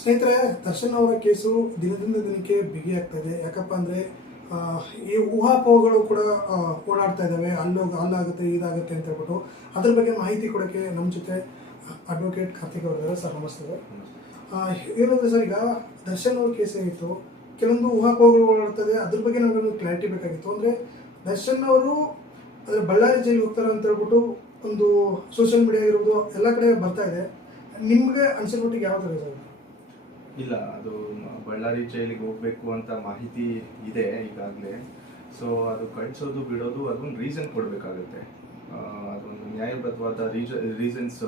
ಸ್ನೇಹಿತರೆ, ದರ್ಶನ್ ಅವರ ಕೇಸು ದಿನದಿಂದ ದಿನಕ್ಕೆ ಬಿಗಿಯಾಗ್ತಾ ಇದೆ. ಯಾಕಪ್ಪ ಅಂದರೆ ಈ ಊಹಾಪೋಹಗಳು ಕೂಡ ಓಡಾಡ್ತಾ ಇದ್ದಾವೆ. ಅಲ್ಲಾಗುತ್ತೆ ಇದಾಗುತ್ತೆ ಅಂತ ಹೇಳ್ಬಿಟ್ಟು ಅದ್ರ ಬಗ್ಗೆ ಮಾಹಿತಿ ಕೊಡೋಕ್ಕೆ ನಮ್ಮ ಜೊತೆ ಅಡ್ವೊಕೇಟ್ ಕಾರ್ತಿಕ್ ಅವರಿದ್ದಾರೆ. ಸರ್ ನಮಸ್ತೆ ಸರ್. ಏನಂದರೆ ಸರ್, ಈಗ ದರ್ಶನ್ ಅವ್ರ ಕೇಸ್ ಏನಿತ್ತು, ಕೆಲವೊಂದು ಊಹಾಪೋಹಗಳು ಓಡಾಡ್ತದೆ. ಅದ್ರ ಬಗ್ಗೆ ನಮಗೊಂದು ಕ್ಲಾರಿಟಿ ಬೇಕಾಗಿತ್ತು. ಅಂದರೆ ದರ್ಶನ್ ಅವರು ಬಳ್ಳಾರಿ ಜೈಲಿಗೆ ಹೋಗ್ತಾರೆ ಅಂತ ಹೇಳ್ಬಿಟ್ಟು ಒಂದು ಸೋಷಿಯಲ್ ಮೀಡಿಯಾ ಇರೋದು ಎಲ್ಲ ಕಡೆ ಬರ್ತಾ ಇದೆ. ನಿಮಗೆ ಅನ್ಸಿಬಿಟ್ಟಿಗೆ ಯಾವ ಥರ ಸರ್? ಇಲ್ಲ, ಅದು ಬಳ್ಳಾರಿ ಜೈಲಿಗೆ ಹೋಗ್ಬೇಕು ಅಂತ ಮಾಹಿತಿ ಇದೆ ಈಗಾಗಲೇ. ಸೊ ಅದು ಕಳಿಸೋದು ಬಿಡೋದು ಅದೊಂದು ರೀಸನ್ ಕೊಡಬೇಕಾಗುತ್ತೆ. ಅದೊಂದು ನ್ಯಾಯಬದ್ಧವಾದ ರೀಸನ್ಸ್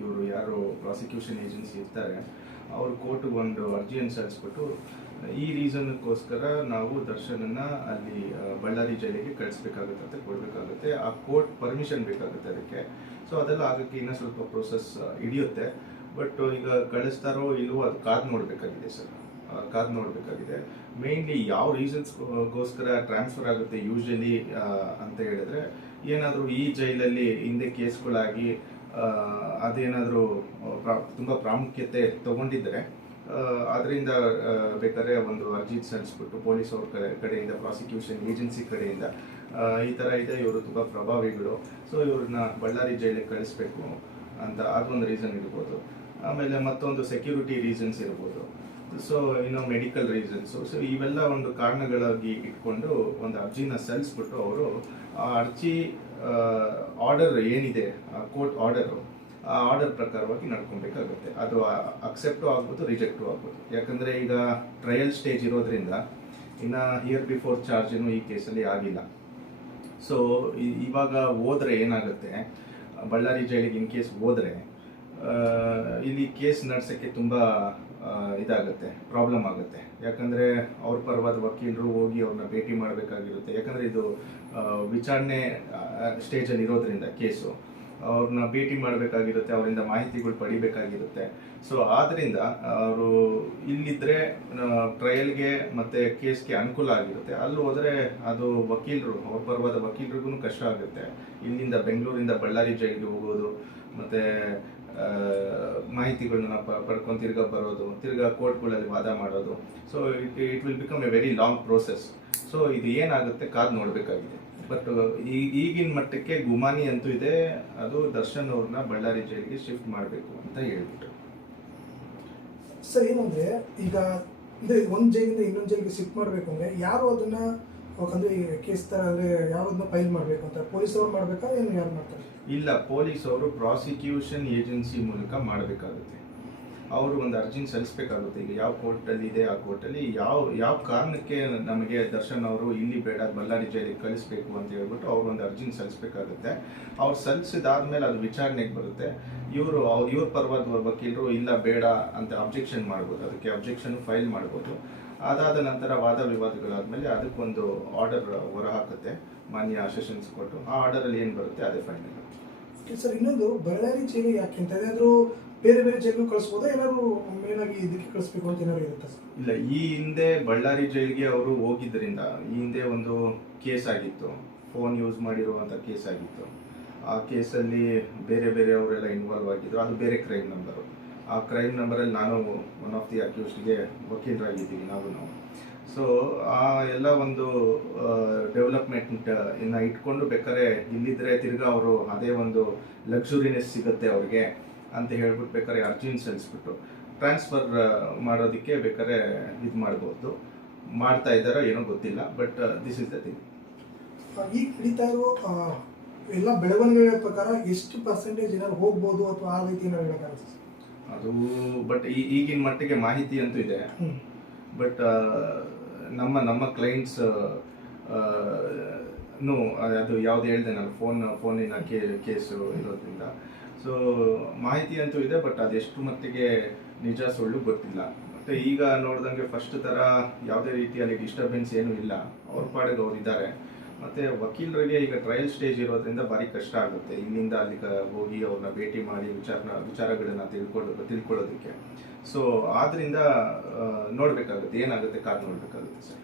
ಇವರು ಯಾರು ಪ್ರಾಸಿಕ್ಯೂಷನ್ ಏಜೆನ್ಸಿ ಇರ್ತಾರೆ ಅವರು ಕೋರ್ಟ್ಗೆ ಒಂದು ಅರ್ಜಿಯನ್ನು ಸಲ್ಲಿಸ್ಬಿಟ್ಟು ಈ ರೀಸನ್ಗೋಸ್ಕರ ನಾವು ದರ್ಶನನ್ನ ಅಲ್ಲಿ ಬಳ್ಳಾರಿ ಜೈಲಿಗೆ ಕಳಿಸ್ಬೇಕಾಗುತ್ತೆ ಅಂತ ಕೊಡಬೇಕಾಗುತ್ತೆ. ಆ ಕೋರ್ಟ್ ಪರ್ಮಿಷನ್ ಬೇಕಾಗುತ್ತೆ ಅದಕ್ಕೆ. ಸೊ ಅದೆಲ್ಲ ಆಗಕ್ಕೆ ಇನ್ನೂ ಸ್ವಲ್ಪ ಪ್ರೋಸೆಸ್ ಹಿಡಿಯುತ್ತೆ. ಬಟ್ ಈಗ ಕಳಿಸ್ತಾರೋ ಇಲ್ವೋ ಅದು ಕಾದು ನೋಡಬೇಕಾಗಿದೆ ಸರ್. ಕಾದು ನೋಡಬೇಕಾಗಿದೆ. ಮೇನ್ಲಿ ಯಾವ ರೀಸನ್ಸ್ಗೋಸ್ಕರ ಟ್ರಾನ್ಸ್ಫರ್ ಆಗುತ್ತೆ ಯೂಶಲಿ ಅಂತ ಹೇಳಿದ್ರೆ, ಏನಾದರೂ ಈ ಜೈಲಲ್ಲಿ ಹಿಂದೆ ಕೇಸ್ಗಳಾಗಿ ಅದೇನಾದರೂ ತುಂಬ ಪ್ರಾಮುಖ್ಯತೆ ತಗೊಂಡಿದ್ದರೆ ಅದರಿಂದ ಬೇಕಾದ್ರೆ ಒಂದು ಅರ್ಜಿ ಸಲ್ಲಿಸ್ಬಿಟ್ಟು ಪೊಲೀಸ್ ಅವ್ರ ಕಡೆಯಿಂದ, ಪ್ರಾಸಿಕ್ಯೂಷನ್ ಏಜೆನ್ಸಿ ಕಡೆಯಿಂದ ಈ ಥರ ಇದೆ, ಇವರು ತುಂಬ ಪ್ರಭಾವಿಗಳು, ಸೊ ಇವ್ರನ್ನ ಬಳ್ಳಾರಿ ಜೈಲಿಗೆ ಕಳಿಸ್ಬೇಕು ಅಂತ ಅದೊಂದು ರೀಸನ್ ಇರ್ಬೋದು. ಆಮೇಲೆ ಮತ್ತೊಂದು ಸೆಕ್ಯೂರಿಟಿ ರೀಸನ್ಸ್ ಇರ್ಬೋದು. ಸೊ ಇನ್ನು ಮೆಡಿಕಲ್ ರೀಸನ್ಸು. ಸೊ ಇವೆಲ್ಲ ಒಂದು ಕಾರಣಗಳಾಗಿ ಇಟ್ಕೊಂಡು ಒಂದು ಅರ್ಜಿನ ಸಲ್ಲಿಸ್ಬಿಟ್ಟು ಅವರು ಆ ಅರ್ಜಿ ಆರ್ಡರ್ ಏನಿದೆ, ಕೋರ್ಟ್ ಆರ್ಡರು, ಆ ಆರ್ಡರ್ ಪ್ರಕಾರವಾಗಿ ನಡ್ಕೊಬೇಕಾಗುತ್ತೆ. ಅದು ಅಕ್ಸೆಪ್ಟು ಆಗ್ಬೋದು, ರಿಜೆಕ್ಟು ಆಗ್ಬೋದು. ಯಾಕಂದರೆ ಈಗ ಟ್ರಯಲ್ ಸ್ಟೇಜ್ ಇರೋದ್ರಿಂದ ಇನ್ನು ಹಿಯರ್ ಬಿಫೋರ್ ಚಾರ್ಜ್ ಈ ಕೇಸಲ್ಲಿ ಆಗಿಲ್ಲ. ಸೊ ಇವಾಗ ಹೋದ್ರೆ ಏನಾಗುತ್ತೆ, ಬಳ್ಳಾರಿ ಜೈಲಿಗೆ ಇನ್ ಕೇಸ್ ಹೋದ್ರೆ ಇಲ್ಲಿ ಕೇಸ್ ನಡೆಸೋಕ್ಕೆ ತುಂಬ ಇದಾಗುತ್ತೆ, ಪ್ರಾಬ್ಲಮ್ ಆಗುತ್ತೆ. ಯಾಕಂದರೆ ಅವ್ರ ಪರವಾದ ವಕೀಲರು ಹೋಗಿ ಅವ್ರನ್ನ ಭೇಟಿ ಮಾಡಬೇಕಾಗಿರುತ್ತೆ. ಯಾಕಂದರೆ ಇದು ವಿಚಾರಣೆ ಸ್ಟೇಜಲ್ಲಿ ಇರೋದ್ರಿಂದ ಕೇಸು ಅವ್ರನ್ನ ಭೇಟಿ ಮಾಡಬೇಕಾಗಿರುತ್ತೆ, ಅವರಿಂದ ಮಾಹಿತಿಗಳು ಪಡಿಬೇಕಾಗಿರುತ್ತೆ. ಸೊ ಆದ್ದರಿಂದ ಅವರು ಇಲ್ಲಿದ್ದರೆ ಟ್ರಯಲ್ಗೆ ಮತ್ತು ಕೇಸ್ಗೆ ಅನುಕೂಲ ಆಗಿರುತ್ತೆ. ಅಲ್ಲಿ ಹೋದರೆ ಅದು ವಕೀಲರು, ಅವ್ರ ಪರವಾದ ವಕೀಲರಿಗೂ ಕಷ್ಟ ಆಗುತ್ತೆ. ಇಲ್ಲಿಂದ ಬೆಂಗಳೂರಿಂದ ಬಳ್ಳಾರಿ ಜೈಲಿಗೆ ಹೋಗೋದು, ಮತ್ತು ಮಾಹಿತಿಗಳನ್ನ ಪಡ್ಕೊಂಡು ತಿರ್ಗಾ ಬರೋದು, ತಿರ್ಗಾ ಕೋರ್ಟ್ಗಳಲ್ಲಿ ವಾದ ಮಾಡೋದು. So it will become A very long process. So ಇದು ಏನಾಗುತ್ತೆ ಕಾದು ನೋಡಬೇಕಾಗಿದೆ. ಬಟ್ ಈಗಿನ ಮಟ್ಟಕ್ಕೆ ಗುಮಾನಿ ಅಂತೂ ಇದೆ, ಅದು ದರ್ಶನ್ ಅವ್ರನ್ನ ಬಳ್ಳಾರಿ ಜೈಲಿಗೆ ಶಿಫ್ಟ್ ಮಾಡಬೇಕು ಅಂತ ಹೇಳ್ಬಿಟ್ಟು. ಸರ್, ಏನಂದ್ರೆ ಈಗ ಅಂದರೆ ಒಂದು ಜೈಲಿಂದ ಇನ್ನೊಂದು ಜೈಲಿಗೆ ಶಿಫ್ಟ್ ಮಾಡಬೇಕು ಅಂದರೆ ಯಾರು ಅದನ್ನ ಅಂದರೆ ಕೇಸ್ ಥರ ಅಂದರೆ ಯಾರದನ್ನ ಫೈಲ್ ಮಾಡಬೇಕು ಅಂತ ಪೊಲೀಸವ್ರು ಮಾಡಬೇಕಾ, ಏನು ಯಾರು ಮಾಡ್ತಾರೆ? ಇಲ್ಲ, ಪೊಲೀಸ್ ಅವರು ಪ್ರಾಸಿಕ್ಯೂಷನ್ ಏಜೆನ್ಸಿ ಮೂಲಕ ಮಾಡಬೇಕಾಗುತ್ತೆ. ಅವರು ಒಂದು ಅರ್ಜಿನ ಸಲ್ಲಿಸಬೇಕಾಗುತ್ತೆ. ಈಗ ಯಾವ ಕೋರ್ಟಲ್ಲಿ ಇದೆ ಆ ಕೋರ್ಟಲ್ಲಿ ಯಾವ ಕಾರಣಕ್ಕೆ ನಮಗೆ ದರ್ಶನ್ ಅವರು ಇಲ್ಲಿ ಬೇಡ ಬಳ್ಳಾರಿ ಜೈಲಿಗೆ ಕಳಿಸ್ಬೇಕು ಅಂತ ಹೇಳ್ಬಿಟ್ಟು ಅವ್ರು ಒಂದು ಅರ್ಜಿನ ಸಲ್ಲಿಸಬೇಕಾಗುತ್ತೆ. ಅವ್ರು ಸಲ್ಲಿಸಿದಾದ್ಮೇಲೆ ಅದು ವಿಚಾರಣೆಗೆ ಬರುತ್ತೆ. ಇವ್ರ ಪರವಾದ ವಕೀಲರು ಇಲ್ಲ ಬೇಡ ಅಂತ ಅಬ್ಜೆಕ್ಷನ್ ಮಾಡ್ಬೋದು, ಅದಕ್ಕೆ ಅಬ್ಜೆಕ್ಷನ್ ಫೈಲ್ ಮಾಡ್ಬೋದು. ಅದಾದ ನಂತರ ವಾದ ವಿವಾದಗಳಾದ್ಮೇಲೆ ಅದಕ್ಕೊಂದು ಆರ್ಡರ್ ಹೊರಹಾಕುತ್ತೆ ಮಾನ್ಯ ಸೆಷನ್ಸ್ ಕೋರ್ಟು. ಆ ಆರ್ಡರಲ್ಲಿ ಏನು ಬರುತ್ತೆ ಅದೇ ಫೈನಲ್. ಸರ್, ಇನ್ನೊಂದು ಬಳ್ಳಾರಿ ಜೈಲಿಗೆ ಯಾಕೆ ಅಂತ ಏನಾದರೂ ಬೇರೆ ಬೇರೆ ಜೈಲಿಗೆ ಕಳಿಸ್ಬೋದಾ, ಏನಾದ್ರು ಮೇನಾಗಿ ಇದಕ್ಕೆ ಕಳಿಸ್ಬೇಕು ಅಂತ ಏನಾದ್ರು ಇರುತ್ತೆ ಸರ್? ಇಲ್ಲ, ಈ ಹಿಂದೆ ಬಳ್ಳಾರಿ ಜೈಲಿಗೆ ಅವರು ಹೋಗಿದ್ದರಿಂದ ಈ ಹಿಂದೆ ಒಂದು ಕೇಸ್ ಆಗಿತ್ತು, ಫೋನ್ ಯೂಸ್ ಮಾಡಿರುವಂಥ ಕೇಸ್ ಆಗಿತ್ತು. ಆ ಕೇಸಲ್ಲಿ ಬೇರೆ ಬೇರೆ ಅವರೆಲ್ಲ ಇನ್ವಾಲ್ವ್ ಆಗಿದ್ರು. ಅದು ಬೇರೆ ಕ್ರೈಮ್ ನಂಬರು. ಆ ಕ್ರೈಮ್ ನಂಬರಲ್ಲಿ ನಾನು ಒನ್ ಆಫ್ ದಿ ಅಕ್ಯೂಸ್ಡ್ಗೆ ವಕೀಲರಾಗಿದ್ದೀವಿ ನಾವು. ಸೊ ಆ ಎಲ್ಲ ಒಂದು ಡೆವಲಪ್ಮೆಂಟ್ ಇನ್ನು ಇಟ್ಕೊಂಡು ಬೇಕಾದ್ರೆ ಇಲ್ಲಿದ್ರೆ ತಿರ್ಗಾ ಅವರು ಅದೇ ಒಂದು ಲಕ್ಸುರಿನೆಸ್ ಸಿಗುತ್ತೆ ಅವ್ರಿಗೆ ಅಂತ ಹೇಳ್ಬಿಟ್ಟು ಬೇಕಾದ್ರೆ ಅರ್ಜಿನ ಸಲ್ಲಿಸ್ಬಿಟ್ಟು ಟ್ರಾನ್ಸ್ಫರ್ ಮಾಡೋದಕ್ಕೆ ಬೇಕಾದ್ರೆ ಇದು ಮಾಡ್ಬೋದು. ಮಾಡ್ತಾ ಇದ್ದಾರೋ ಏನೋ ಗೊತ್ತಿಲ್ಲ, but this is the thing. ಈಗ ನಡೀತಾ ಇರೋ ಎಲ್ಲ ಬೆಳವಣಿಗೆಗಳ ಪ್ರಕಾರ ಎಷ್ಟು ಪರ್ಸೆಂಟೇಜ್ ಏನಾದ್ರು ಹೋಗ್ಬೋದು ಅಥವಾ ಆ ರೀತಿ ಏನಾದ್ರು ಹೇಳೋಕ್ಕಾಗುತ್ತೆ? ಅದು ಬಟ್ ಈಗಿನ ಮಟ್ಟಿಗೆ ಮಾಹಿತಿ ಅಂತೂ ಇದೆ. ಬಟ್ ನಮ್ಮ ಕ್ಲೈಂಟ್ಸ್ ಅದು ಯಾವ್ದು ಹೇಳಿದೆ ನಾನು, ಫೋನಿನ ಕೇಸು ಇರೋದ್ರಿಂದ ಸೊ ಮಾಹಿತಿ ಅಂತೂ ಇದೆ. ಬಟ್ ಅದೆಷ್ಟು ಮಟ್ಟಿಗೆ ನಿಜ ಸುಳ್ಳು ಗೊತ್ತಿಲ್ಲ. ಮತ್ತು ಈಗ ನೋಡ್ದಂಗೆ ಫಸ್ಟ್ ಥರ ಯಾವುದೇ ರೀತಿಯಲ್ಲಿ ಡಿಸ್ಟರ್ಬೆನ್ಸ್ ಏನೂ ಇಲ್ಲ, ಅವ್ರ ಪಾಡಿಗೆ ಅವ್ರು ಇದ್ದಾರೆ. ಮತ್ತು ವಕೀಲರಿಗೆ ಈಗ ಟ್ರಯಲ್ ಸ್ಟೇಜ್ ಇರೋದ್ರಿಂದ ಭಾರಿ ಕಷ್ಟ ಆಗುತ್ತೆ ಇಲ್ಲಿಂದ ಅಲ್ಲಿಗೆ ಹೋಗಿ ಅವ್ರನ್ನ ಭೇಟಿ ಮಾಡಿ ವಿಚಾರಗಳನ್ನು ತಿಳ್ಕೊಳ್ಳೋದಕ್ಕೆ. ಸೊ ಆದ್ದರಿಂದ ನೋಡಬೇಕಾಗುತ್ತೆ, ಏನಾಗುತ್ತೆ ಕಾದು ನೋಡಬೇಕಾಗುತ್ತೆ ಸರ್.